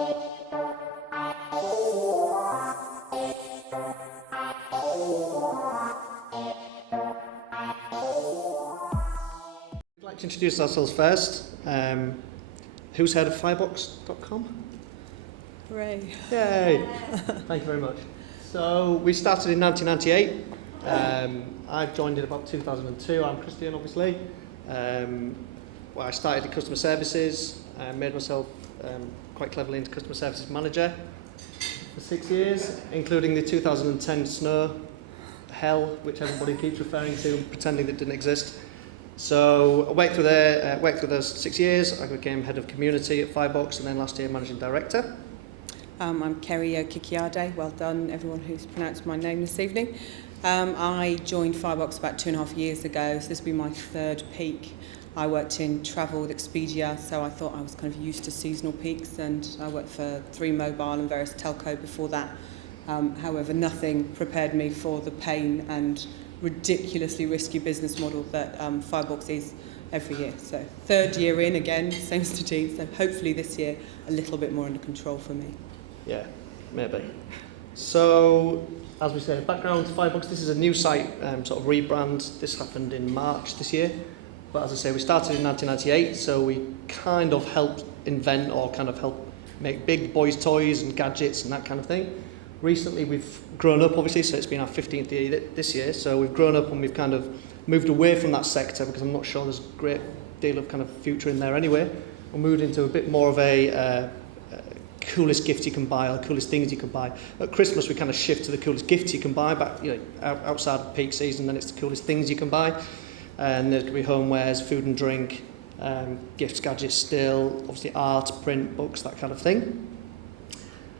We'd like to introduce ourselves first. Who's heard of Firebox.com? Hooray. Yay! Thank you very much. So we started in 1998. I joined in about 2002. I'm Kristian, obviously. Well, I started in customer services. I made myself quite cleverly into customer services manager for 6 years, including the 2010 snow hell, which everybody keeps referring to, pretending that didn't exist. So I worked through those 6 years. I became head of community at Firebox, and then last year managing director. I'm Kerry Okikiade. Well done, everyone who's pronounced my name this evening. I joined Firebox about 2.5 years ago, so this will be my third peak. I worked in travel with Expedia, so I thought I was kind of used to seasonal peaks, and I worked for 3 Mobile and various telco before that. However, nothing prepared me for the pain and ridiculously risky business model that Firebox is every year. So third year in again, same as the team, so hopefully this year a little bit more under control for me. Yeah, maybe. So, as we say, background to Firebox, this is a new site sort of rebrand. This happened in March this year. But as I say, we started in 1998, so we kind of helped invent or kind of help make big boys' toys and gadgets and that kind of thing. Recently, we've grown up, obviously, so it's been our 15th year this year. So we've grown up and we've kind of moved away from that sector because I'm not sure there's a great deal of kind of future in there anyway. We moved into a bit more of a coolest gift you can buy or the coolest things you can buy. At Christmas, we kind of shift to the coolest gifts you can buy, but outside of peak season, then it's the coolest things you can buy. And there could be homewares, food and drink, gifts, gadgets still, obviously art, print, books, that kind of thing.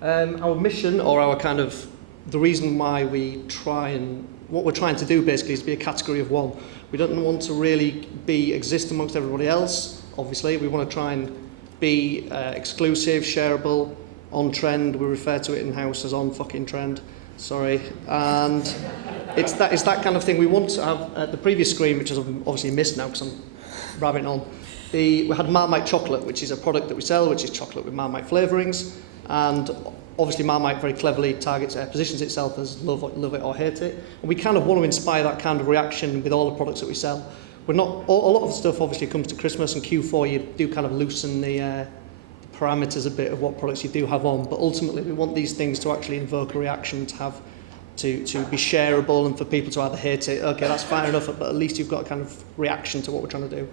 Our mission, or our kind of, the reason why we try and, what we're trying to do basically is be a category of one. We don't want to really exist amongst everybody else, obviously. We want to try and be exclusive, shareable, on trend. We refer to it in-house as on fucking trend. Sorry. And it's that kind of thing. We want to have, the previous screen, which is obviously missed now because I'm rabbiting on, we had Marmite chocolate, which is a product that we sell, which is chocolate with Marmite flavourings. And obviously Marmite very cleverly positions itself as love it or hate it. And we kind of want to inspire that kind of reaction with all the products that we sell. We're not, a lot of the stuff obviously comes to Christmas and Q4, you do kind of loosen the parameters a bit of what products you do have on, but ultimately we want these things to actually invoke a reaction, to be shareable, and for people to either hate it, okay, that's fair enough, but at least you've got a kind of reaction to what we're trying to do.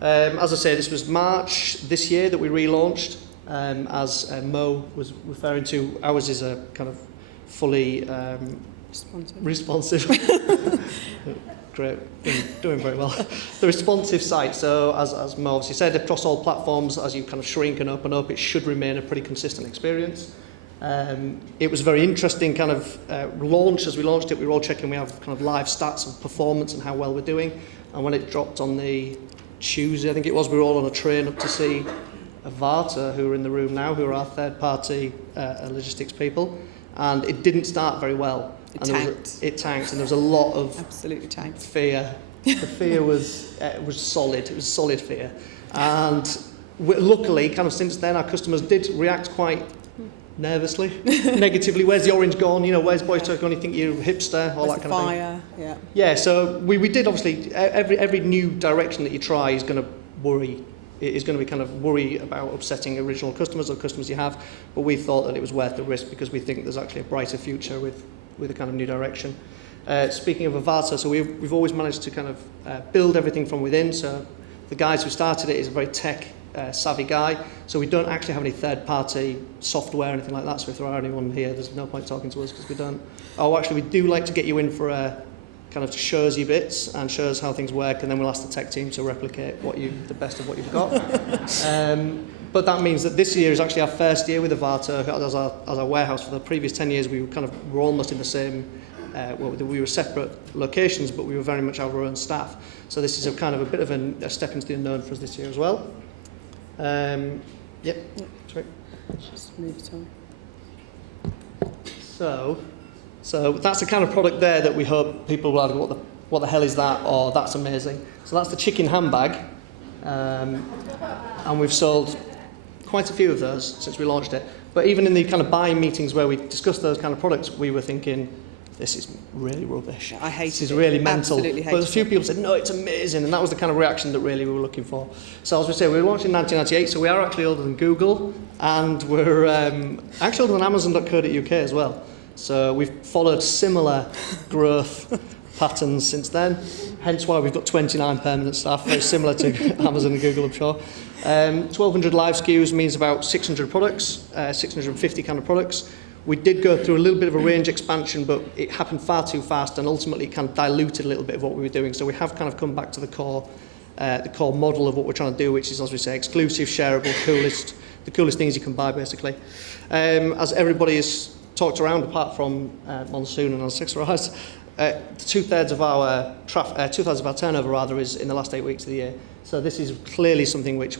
As I say, this was March this year that we relaunched. As Mo was referring to, ours is a kind of fully responsive. Great, doing very well. The responsive site, so as Mo obviously said, across all platforms, as you kind of shrink and open up, it should remain a pretty consistent experience. It was a very interesting kind of launch. As we launched it, we were all checking we have kind of live stats of performance and how well we're doing. And when it dropped on the Tuesday, I think it was, we were all on a train up to see Avata, who are in the room now, who are our third-party logistics people. And it didn't start very well. It tanked, and there was a lot of absolutely tanked fear. The fear was solid. It was solid fear, and luckily, kind of since then, our customers did react quite nervously, negatively. Where's the orange gone? You know, where's Boys Toy gone? You think you're a hipster? All that kind of thing. Fire, yeah. Yeah. So we did obviously every new direction that you try is going to worry. It is going to be kind of worry about upsetting original customers or customers you have. But we thought that it was worth the risk because we think there's actually a brighter future with a kind of new direction. Speaking of Avata, so we've always managed to kind of build everything from within. So the guys who started it is a very tech savvy guy. So we don't actually have any third-party software or anything like that. So if there are anyone here, there's no point talking to us because we don't. Oh, actually, we do like to get you in for a kind of shows you bits and shows how things work, and then we'll ask the tech team to replicate the best of what you've got. But that means that this year is actually our first year with Avata as our warehouse. For the previous 10 years, we were almost in the same. We were separate locations, but we were very much our own staff. So this is a kind of a bit of a step into the unknown for us this year as well. Yep. Sorry. Just move it on. So that's the kind of product there that we hope people will either what the hell is that, or that's amazing. So that's the chicken handbag, and we've sold quite a few of those since we launched it. But even in the kind of buying meetings where we discussed those kind of products, we were thinking, this is really rubbish. I hate it. This is really mental. Absolutely hate but a few people said, no, it's amazing. And that was the kind of reaction that really we were looking for. So as we say, we were launched in 1998, so we are actually older than Google, and we're actually older than Amazon.co.uk as well. So we've followed similar growth patterns since then, hence why we've got 29 permanent staff, very similar to Amazon and Google, I'm sure. 1,200 live SKUs means about 600 products, 650 kind of products. We did go through a little bit of a range expansion, but it happened far too fast, and ultimately kind of diluted a little bit of what we were doing. So we have kind of come back to the core model of what we're trying to do, which is, as we say, exclusive, shareable, the coolest things you can buy, basically. As everybody has talked around, apart from Monsoon and Accessorize, two-thirds of our turnover is in the last 8 weeks of the year. So this is clearly something which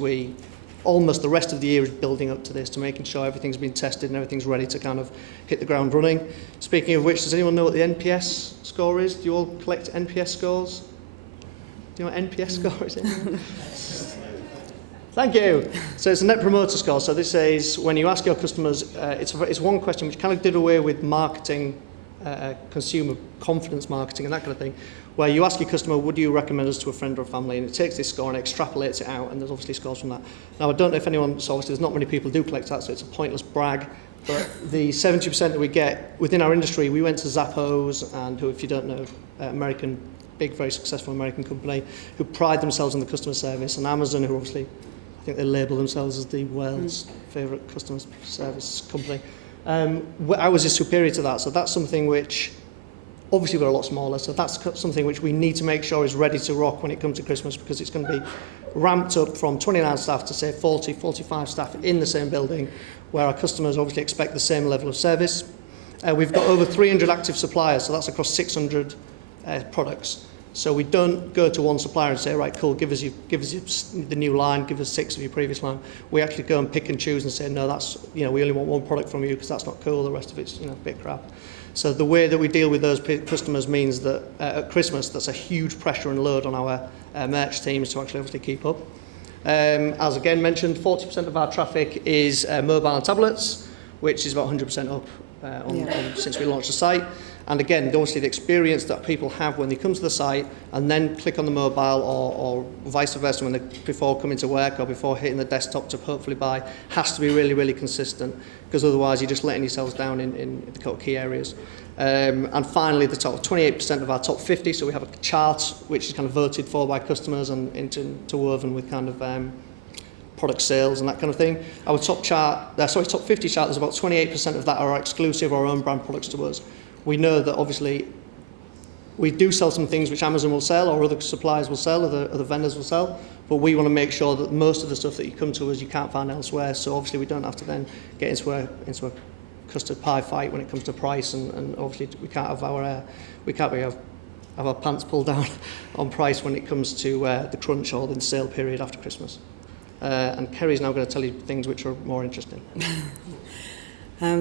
almost the rest of the year is building up to this, to making sure everything's been tested and everything's ready to kind of hit the ground running. Speaking of which, does anyone know what the NPS score is? Do you all collect NPS scores? Do you know what NPS score is? Thank you. So it's a Net Promoter Score. So this is when you ask your customers, it's one question which kind of did away with marketing, consumer confidence marketing and that kind of thing, where you ask your customer, would you recommend us to a friend or a family? And it takes this score and extrapolates it out, and there's obviously scores from that. Now, I don't know if anyone, so obviously there's not many people who do collect that, so it's a pointless brag, but the 70% that we get within our industry, we went to Zappos, and who, if you don't know, American, big, very successful American company, who pride themselves on the customer service, and Amazon, who obviously, I think they label themselves as the world's favourite customer service company. Ours is superior to that, so that's something which, obviously we're a lot smaller, so that's something which we need to make sure is ready to rock when it comes to Christmas, because it's going to be ramped up from 29 staff to say 40, 45 staff in the same building, where our customers obviously expect the same level of service. We've got over 300 active suppliers, so that's across 600 products. So we don't go to one supplier and say, right, cool, give us the new line, give us 6 of your previous line. We actually go and pick and choose and say, no, that's, we only want one product from you because that's not cool, the rest of it's, a bit crap. So the way that we deal with those customers means that at Christmas, that's a huge pressure and load on our merch teams to actually obviously keep up. As again mentioned, 40% of our traffic is mobile and tablets, which is about 100% up since we launched the site. And again, obviously the experience that people have when they come to the site and then click on the mobile or vice versa when before coming to work or before hitting the desktop to hopefully buy has to be really, really consistent, because otherwise you're just letting yourselves down in the key areas. And finally, the top 28% of our top 50, so we have a chart which is kind of voted for by customers and interwoven with kind of product sales and that kind of thing. Our top 50 chart, there's about 28% of that are exclusive or own brand products to us. We know that obviously we do sell some things which Amazon will sell or other suppliers will sell, other vendors will sell, but we want to make sure that most of the stuff that you come to us you can't find elsewhere, so obviously we don't have to then get into a custard pie fight when it comes to price, and obviously we can't have our pants pulled down on price when it comes to the crunch or the sale period after Christmas. And Kerry's now going to tell you things which are more interesting.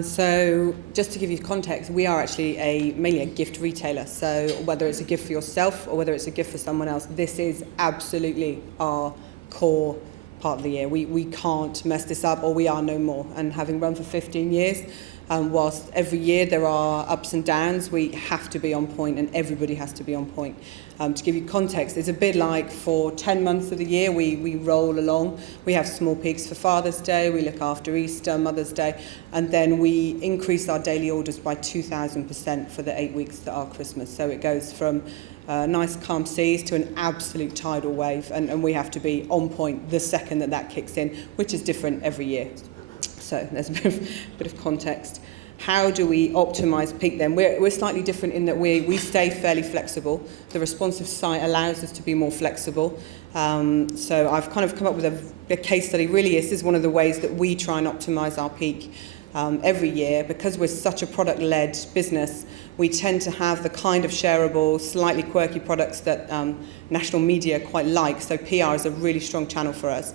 So just to give you context, we are actually mainly a gift retailer. So whether it's a gift for yourself or whether it's a gift for someone else, this is absolutely our core part of the year. We can't mess this up, or we are no more. And having run for 15 years, whilst every year there are ups and downs, we have to be on point, and everybody has to be on point. To give you context, it's a bit like for 10 months of the year we roll along. We have small peaks for Father's Day, we look after Easter, Mother's Day, and then we increase our daily orders by 2,000% for the 8 weeks that are Christmas. So it goes from nice calm seas to an absolute tidal wave, and we have to be on point the second that kicks in, which is different every year. So there's a bit of context. How do we optimise peak then? We're slightly different in that we stay fairly flexible. The responsive site allows us to be more flexible. So I've kind of come up with a case study. Really, this is one of the ways that we try and optimise our peak every year. Because we're such a product-led business, we tend to have the kind of shareable, slightly quirky products that national media quite like. So PR is a really strong channel for us.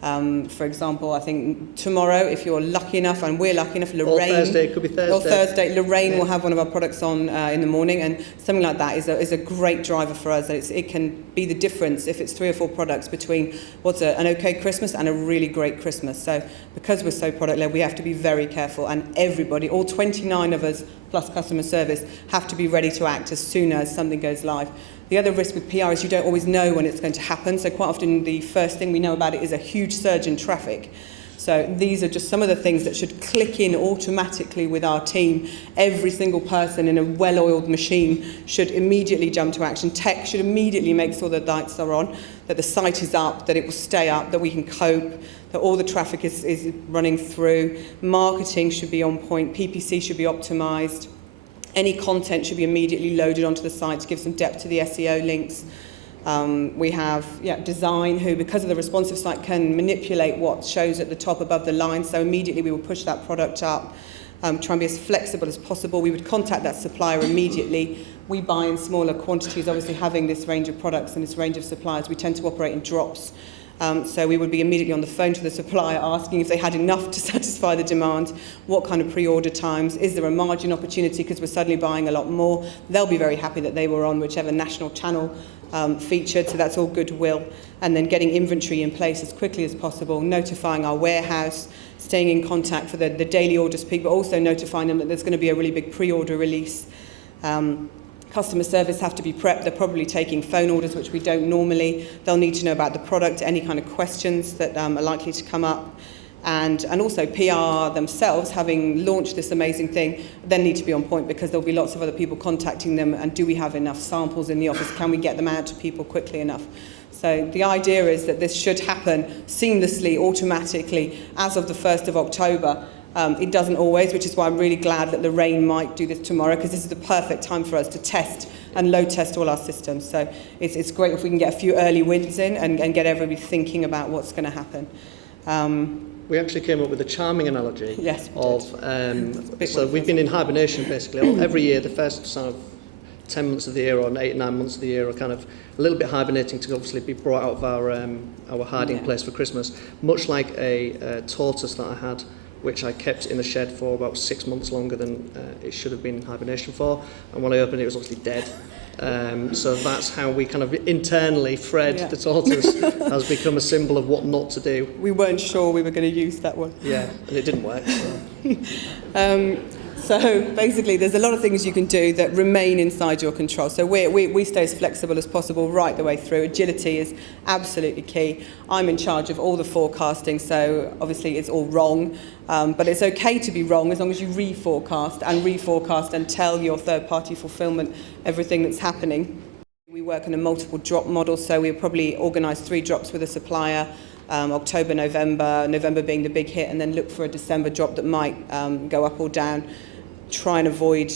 For example, I think tomorrow, if you're lucky enough, and we're lucky enough, Lorraine... Or Thursday, it could be Thursday. Or Thursday, Lorraine will have one of our products on in the morning, and something like that is a great driver for us. It can be the difference if it's 3 or 4 products between what's an okay Christmas and a really great Christmas. So because we're so product-led, we have to be very careful, and everybody, all 29 of us, plus customer service, have to be ready to act as soon as something goes live. The other risk with PR is you don't always know when it's going to happen, so quite often the first thing we know about it is a huge surge in traffic. So these are just some of the things that should click in automatically with our team. Every single person in a well-oiled machine should immediately jump to action. Tech should immediately make sure the lights are on, that the site is up, that it will stay up, that we can cope, that all the traffic is running through. Marketing should be on point. PPC should be optimized. Any content should be immediately loaded onto the site to give some depth to the SEO links. We have design, who, because of the responsive site, can manipulate what shows at the top above the line, so immediately we will push that product up. Try and be as flexible as possible. We would contact that supplier immediately. We buy in smaller quantities, obviously having this range of products and this range of suppliers. We tend to operate in drops. So we would be immediately on the phone to the supplier asking if they had enough to satisfy the demand, what kind of pre-order times, is there a margin opportunity because we're suddenly buying a lot more. They'll be very happy that they were on whichever national channel featured, so that's all goodwill. And then getting inventory in place as quickly as possible, notifying our warehouse, staying in contact for the daily orders peak, but also notifying them that there's going to be a really big pre-order release. Customer service have to be prepped. They're probably taking phone orders, which we don't normally. They'll need to know about the product, any kind of questions that are likely to come up. And also PR themselves, having launched this amazing thing, then need to be on point because there'll be lots of other people contacting them, and do we have enough samples in the office? Can we get them out to people quickly enough? So the idea is that this should happen seamlessly, automatically, as of the 1st of October. It doesn't always, which is why I'm really glad that Lorraine might do this tomorrow, because this is the perfect time for us to test and load test all our systems. So it's great if we can get a few early wins in and get everybody thinking about what's going to happen. We actually came up with a charming analogy. Yes, so we've been in hibernation basically every year. The first sort of 10 months of the year, or 8 or 9 months of the year, are kind of a little bit hibernating to obviously be brought out of our hiding place for Christmas. Much like a tortoise that I had, which I kept in the shed for about 6 months longer than it should have been in hibernation for. And when I opened it, it was obviously dead. So that's how we kind of internally, Fred, the tortoise, has become a symbol of what not to do. We weren't sure we were going to use that one. Yeah, and it didn't work. So basically, there's a lot of things you can do that remain inside your control. So we stay as flexible as possible right the way through. Agility is absolutely key. I'm in charge of all the forecasting, so obviously it's all wrong. But it's okay to be wrong as long as you reforecast and tell your third-party fulfillment everything that's happening. We work on a multiple drop model, so we'll probably organise 3 drops with a supplier. October, November being the big hit, and then look for a December drop that might go up or down. Try and avoid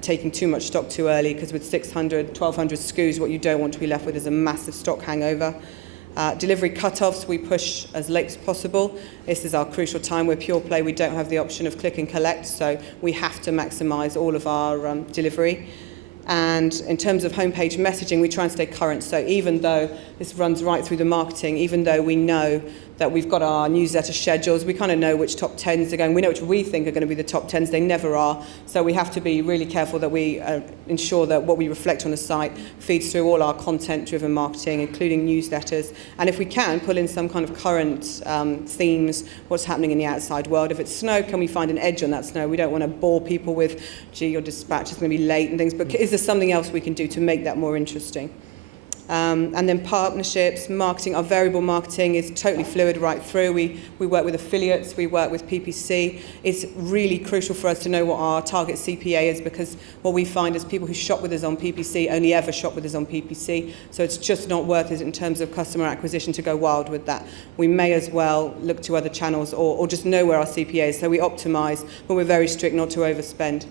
taking too much stock too early, because with 600, 1,200 SKUs, what you don't want to be left with is a massive stock hangover. Delivery cut-offs, we push as late as possible. This is our crucial time. We're pure play. We don't have the option of click and collect, so we have to maximise all of our delivery. And in terms of homepage messaging, we try and stay current. So even though this runs right through the marketing, even though we know that we've got our newsletter schedules, we kind of know which top 10s are going. We know which we think are going to be the top 10s. They never are. So we have to be really careful that we ensure that what we reflect on the site feeds through all our content-driven marketing, including newsletters. And if we can, pull in some kind of current themes, what's happening in the outside world. If it's snow, can we find an edge on that snow? We don't want to bore people with, gee, your dispatch is going to be late and things, but is there something else we can do to make that more interesting? And then partnerships, marketing. Our variable marketing is totally fluid right through. We work with affiliates, we work with PPC. It's really crucial for us to know what our target CPA is, because what we find is people who shop with us on PPC only ever shop with us on PPC. So it's just not worth it in terms of customer acquisition to go wild with that. We may as well look to other channels or just know where our CPA is. So we optimise, but we're very strict not to overspend.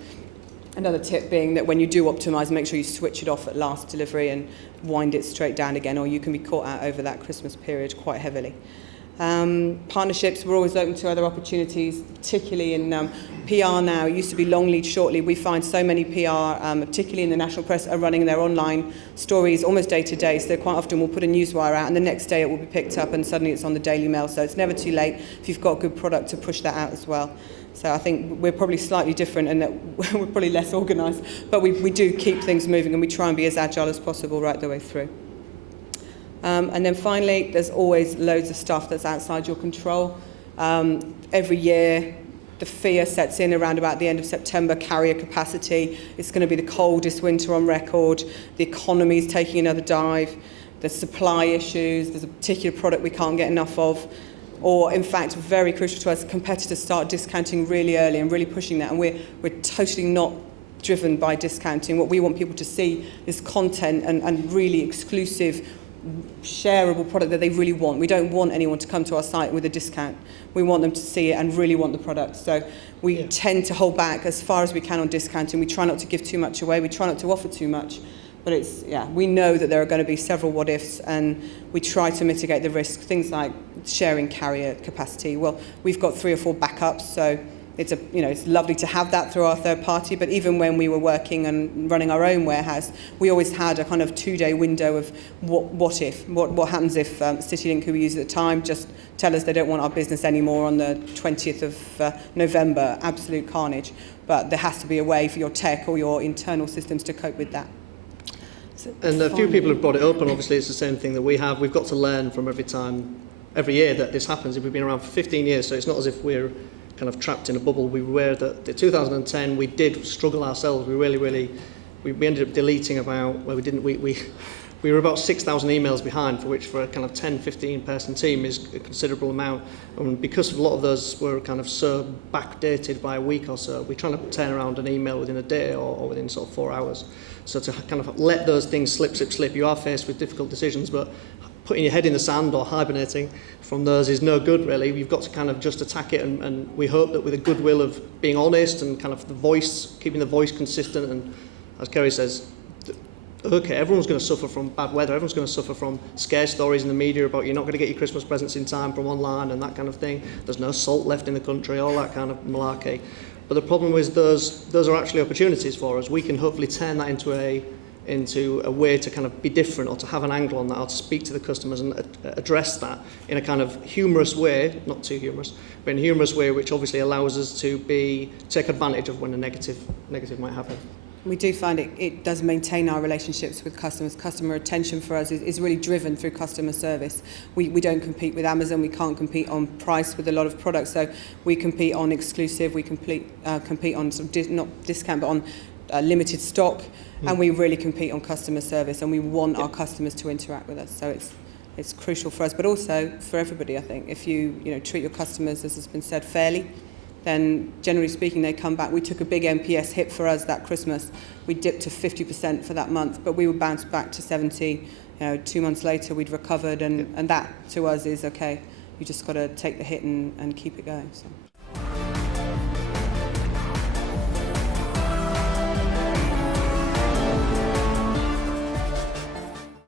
Another tip being that when you do optimise, make sure you switch it off at last delivery and wind it straight down again, or you can be caught out over that Christmas period quite heavily. Partnerships, we're always open to other opportunities, particularly in PR now. It used to be long lead, short lead. We find so many PR, particularly in the national press, are running their online stories almost day to day. So quite often we'll put a newswire out and the next day it will be picked up and suddenly it's on the Daily Mail. So it's never too late if you've got a good product to push that out as well. So I think we're probably slightly different in that we're probably less organised, but we do keep things moving and we try and be as agile as possible right the way through. And then finally, there's always loads of stuff that's outside your control. Every year, the fear sets in around about the end of September, carrier capacity. It's going to be the coldest winter on record. The economy is taking another dive. There's supply issues. There's a particular product we can't get enough of. Or, in fact, very crucial to us, competitors start discounting really early and really pushing that. And we're totally not driven by discounting. What we want people to see is content and really exclusive, shareable product that they really want. We don't want anyone to come to our site with a discount. We want them to see it and really want the product. So we tend to hold back as far as we can on discounting. We try not to give too much away. We try not to offer too much. But we know that there are going to be several what ifs and we try to mitigate the risk. Things like sharing carrier capacity. Well, we've got 3 or 4 backups, so it's lovely to have that through our third party, but even when we were working and running our own warehouse, we always had a kind of 2-day window of what happens if CityLink, who we used at the time, just tell us they don't want our business anymore on the 20th of November. Absolute carnage. But there has to be a way for your tech or your internal systems to cope with that. And a few people have brought it up, and obviously it's the same thing that we have. We've got to learn from every year that this happens. We've been around for 15 years, so it's not as if we're kind of trapped in a bubble. We were that in 2010 we did struggle ourselves. We ended up deleting about we were about 6,000 emails behind, for which for a kind of 10-15 person team is a considerable amount. And because a lot of those were kind of so backdated by a week or so, we're trying to turn around an email within a day or within sort of 4 hours. So to kind of let those things slip, you are faced with difficult decisions, but putting your head in the sand or hibernating from those is no good, really. You've got to kind of just attack it, and we hope that with a goodwill of being honest and kind of keeping the voice consistent, and as Kerry says, okay, everyone's going to suffer from bad weather, everyone's going to suffer from scare stories in the media about you're not going to get your Christmas presents in time from online and that kind of thing. There's no salt left in the country, all that kind of malarkey. But the problem is those are actually opportunities for us. We can hopefully turn that into a way to kind of be different, or to have an angle on that, or to speak to the customers and address that in a kind of humorous way, not too humorous, but in a humorous way which obviously allows us to take advantage of when a negative might happen. We do find it does maintain our relationships with customers. Customer attention for us is really driven through customer service. We don't compete with Amazon. We can't compete on price with a lot of products. So we compete on exclusive. We compete on not discount, but on limited stock. And we really compete on customer service. And we want our customers to interact with us. So it's crucial for us, but also for everybody, I think. If you treat your customers, as has been said, fairly, then generally speaking they come back. We took a big NPS hit for us that Christmas. We dipped to 50% for that month, but we would bounce back to 70. 2 months later we'd recovered, and that to us is okay. You just got to take the hit and keep it going. So.